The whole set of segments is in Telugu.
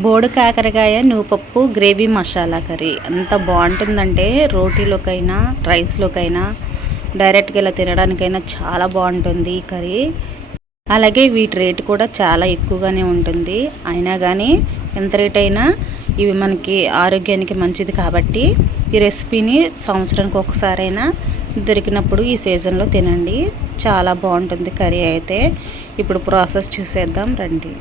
బోడు కాకరకాయ నువ్వుపప్పు గ్రేవీ మసాలా కర్రీ. ఎంత బాగుంటుందంటే రోటీలోకైనా రైస్లోకైనా డైరెక్ట్గా ఇలా తినడానికైనా చాలా బాగుంటుంది ఈ కర్రీ. అలాగే వీటి రేటు కూడా చాలా ఎక్కువగానే ఉంటుంది. అయినా కానీ ఎంత రేట్ అయినా ఇవి మనకి ఆరోగ్యానికి మంచిది కాబట్టి ఈ రెసిపీని సంవత్సరానికి ఒకసారైనా దొరికినప్పుడు ఈ సీజన్లో తినండి. చాలా బాగుంటుంది కర్రీ అయితే. ఇప్పుడు ప్రాసెస్ చూసేద్దాం రండి.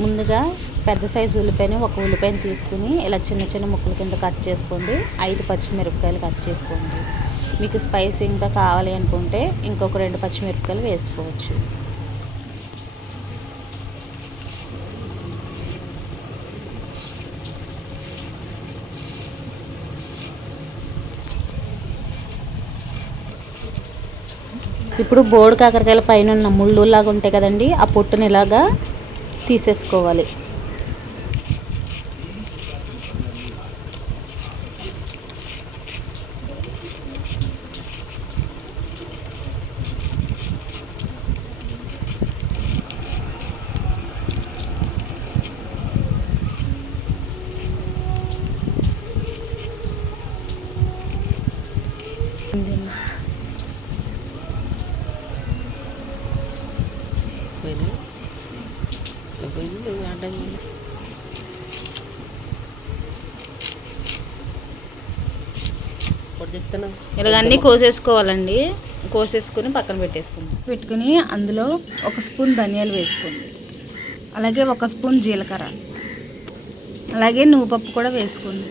ముందుగా పెద్ద సైజు ఉల్లిపాయని ఒక ఉల్లిపాయని తీసుకుని ఇలా చిన్న చిన్న ముక్కల కింద కట్ చేసుకోండి. ఐదు పచ్చిమిరపకాయలు కట్ చేసుకోండి. మీకు స్పైసీ ఇంకా కావాలి అనుకుంటే ఇంకొక రెండు పచ్చిమిరపకాయలు వేసుకోవచ్చు. ఇప్పుడు బోర్డు కాకరకాయల పైన ఉన్న ముళ్ళు లాగా ఉంటాయి కదండి ఆ పొట్టుని ఇలాగా తీసేసుకోవాలి. పోయినాయి చెప్తాను ఇలాగ అన్నీ కోసేసుకోవాలండి. కోసేసుకుని పక్కన పెట్టేసుకుందాం. పెట్టుకుని అందులో ఒక స్పూన్ ధనియాలు వేసుకోండి. అలాగే ఒక స్పూన్ జీలకర్ర. అలాగే నువ్వుపప్పు కూడా వేసుకోండి.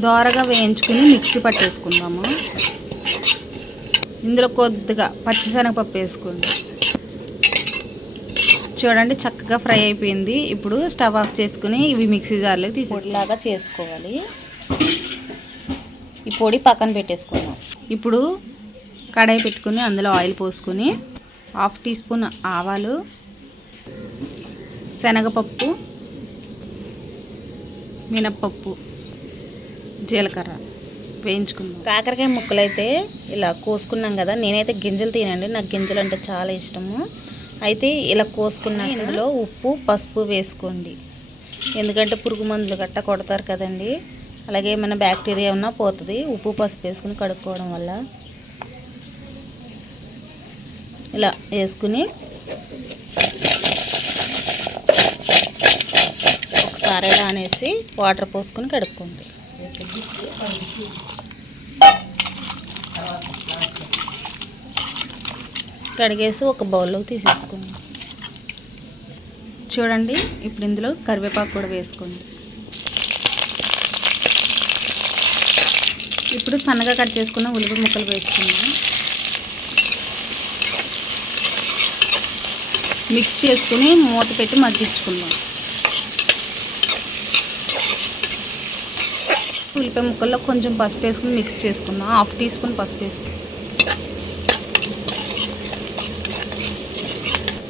దోరగా వేయించుకుని మిక్సీ పట్టేసుకుందాము. ఇందులో కొద్దిగా పచ్చిశనగపప్పు వేసుకోండి. చూడండి చక్కగా ఫ్రై అయిపోయింది. ఇప్పుడు స్టవ్ ఆఫ్ చేసుకుని ఇవి మిక్సీ జార్లోకి తీసి పొడిలాగా చేసుకోవాలి. ఈ పొడి పక్కన పెట్టేసుకుందాం. ఇప్పుడు కడాయి పెట్టుకుని అందులో ఆయిల్ పోసుకుని హాఫ్ టీ స్పూన్ ఆవాలు శనగపప్పు మినప్పప్పు జీలకర్ర వేయించుకుందాం. కాకరకాయ ముక్కలు అయితే ఇలా కోసుకున్నాం కదా నేనైతే గింజలు తినండి. నాకు గింజలు అంటే చాలా ఇష్టము. అయితే ఇలా కోసుకున్న ఇందులో ఉప్పు పసుపు వేసుకోండి. ఎందుకంటే పురుగు మందులు గట్ట కొడతారు కదండి. అలాగే ఏమైనా బ్యాక్టీరియా ఉన్నా పోతుంది. ఉప్పు పసుపు వేసుకుని కడుక్కోవడం వల్ల. ఇలా వేసుకుని ఒకసారి ఇలా అనేసి వాటర్ పోసుకుని కడుక్కోండి. కడిగేసి ఒక బౌల్లోకి తీసేసుకోండి. చూడండి ఇప్పుడు ఇందులో కరివేపాకు కూడా వేసుకోండి. ఇప్పుడు సన్నగా కట్ చేసుకున్న ఉల్లిపాయ ముక్కలు వేసుకుందాం. మిక్స్ చేసుకుని మూత పెట్టి మగ్గించుకుందాం. ఉల్లిపాయ ముక్కల్లో కొంచెం పసుపు వేసుకుని మిక్స్ చేసుకుందాం. హాఫ్ టీ స్పూన్ పసుపు వేసుకుందాం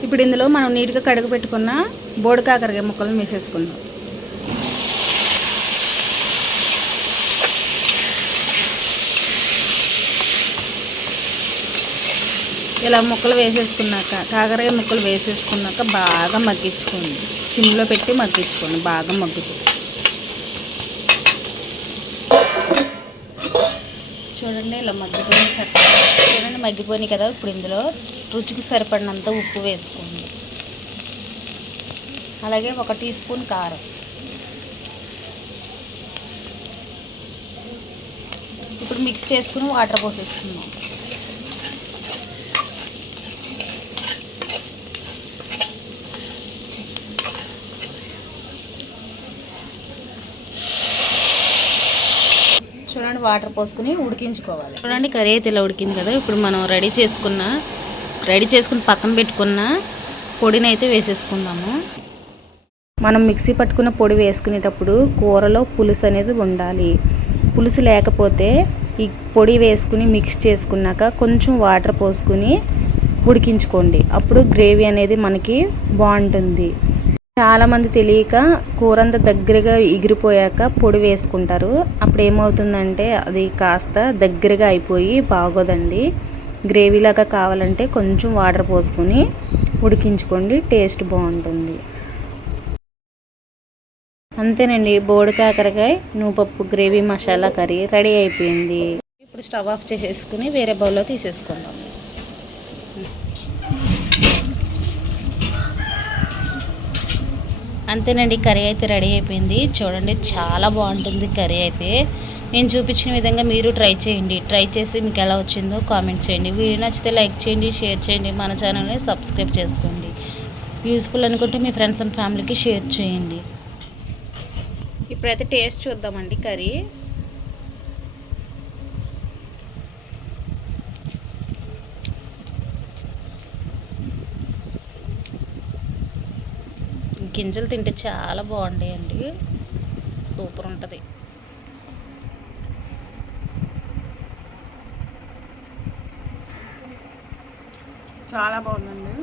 ఇప్పుడు ఇందులో మనం నీట్గా కడుగు పెట్టుకున్న బోడి కాకరకాయ ముక్కలను వేసేసుకుందాం. ఇలా ముక్కలు వేసేసుకున్నాక కాకరకాయ ముక్కలు వేసేసుకున్నాక బాగా మగ్గించుకోండి. సిమ్లో పెట్టి మగ్గించుకోండి బాగా మగ్గుతుంది. చూడండి ఇలా మగ్గిపోయిన చక్కగా. చూడండి మగ్గిపోయినాయి కదా ఇప్పుడు ఇందులో రుచికి సరిపడినంత ఉప్పు వేసుకోండి. అలాగే ఒక టీ స్పూన్ కారం. ఇప్పుడు మిక్స్ చేసుకుని వాటర్ పోసేసుకుందాం. చూడండి వాటర్ పోసుకుని ఉడికించుకోవాలి. చూడండి కర్రీ అయితే ఇలా ఉడికింది కదా. ఇప్పుడు మనం రెడీ చేసుకున్న రెడీ చేసుకుని పక్కన పెట్టుకున్న పొడిని అయితే వేసేసుకుందాము. మనం మిక్సీ పట్టుకున్న పొడి వేసుకునేటప్పుడు కూరలో పులుసు అనేది ఉండాలి. పులుసు లేకపోతే ఈ పొడి వేసుకుని మిక్స్ చేసుకున్నాక కొంచెం వాటర్ పోసుకుని ఉడికించుకోండి. అప్పుడు గ్రేవీ అనేది మనకి బాగుంటుంది. చాలామంది తెలియక కూర అంతా దగ్గరగా ఎగిరిపోయాక పొడి వేసుకుంటారు. అప్పుడు ఏమవుతుందంటే అది కాస్త దగ్గరగా అయిపోయి బాగోదండి. గ్రేవీలాగా కావాలంటే కొంచెం వాటర్ పోసుకొని ఉడికించుకోండి టేస్ట్ బాగుంటుంది. అంతేనండి బోడి కాకరకాయ నువ్వుపప్పు గ్రేవీ మసాలా కర్రీ రెడీ అయిపోయింది. ఇప్పుడు స్టవ్ ఆఫ్ చేసేసుకుని వేరే బౌల్లో తీసేసుకుందాం. అంతేనండి కర్రీ అయితే రెడీ అయిపోయింది. చూడండి చాలా బాగుంటుంది కర్రీ అయితే. నేను చూపించిన విధంగా మీరు ట్రై చేయండి. ట్రై చేసి మీకు ఎలా వచ్చిందో కామెంట్ చేయండి. వీడియో నచ్చితే లైక్ చేయండి షేర్ చేయండి. మన ఛానల్ని సబ్స్క్రైబ్ చేసుకోండి. యూస్ఫుల్ అనుకుంటే మీ ఫ్రెండ్స్ అండ్ ఫ్యామిలీకి షేర్ చేయండి. ఇప్పుడైతే టేస్ట్ చూద్దామండి కర్రీ. గింజలు తింటే చాలా బాగుంటాయండి సూపర్ ఉంటుంది. చాలా బాగుందండి.